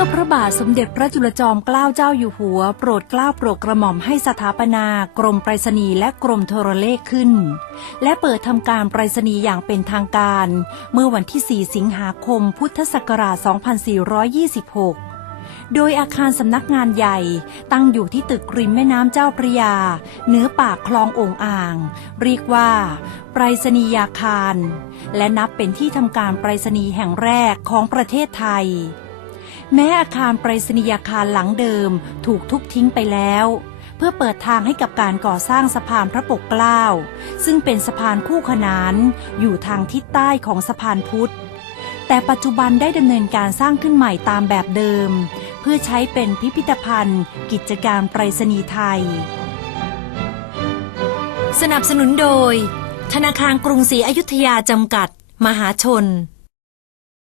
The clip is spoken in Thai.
มื่อพระบาทสมเด็จพระจุลจอมเกล้าเจ้าอยู่หัว โปรดเกล้าโปรดกระหม่อมให้สถาปนากรมไปรษณีย์และกรมโทรเลขขึ้น และเปิดทำการไปรษณีย์อย่างเป็นทางการ เมื่อวันที่ 4 สิงหาคมพุทธศักราช 2426โดยอาคารสำนักงานใหญ่ตั้งอยู่ที่ตึกริมแม่น้ำเจ้าพระยา เหนือปากคลององอ่าง เรียกว่าไปรษณียาคาร และนับเป็นที่ทำการไปรษณีย์แห่งแรกของประเทศไทย แม้อาคารไปรษณียาคารหลังเดิมถูกทุบทิ้งไปแล้ว เพื่อเปิดทางให้กับการก่อสร้างสะพานพระปกเกล้า ซึ่งเป็นสะพานคู่ขนาน อยู่ทางทิศใต้ของสะพานพุทธ แต่ปัจจุบันได้ดำเนินการสร้างขึ้นใหม่ตามแบบเดิม เพื่อใช้เป็นพิพิธภัณฑ์ กิจการไปรษณีย์ไทย สนับสนุนโดย ธนาคารกรุงศรีอยุธยาจำกัด มหาชน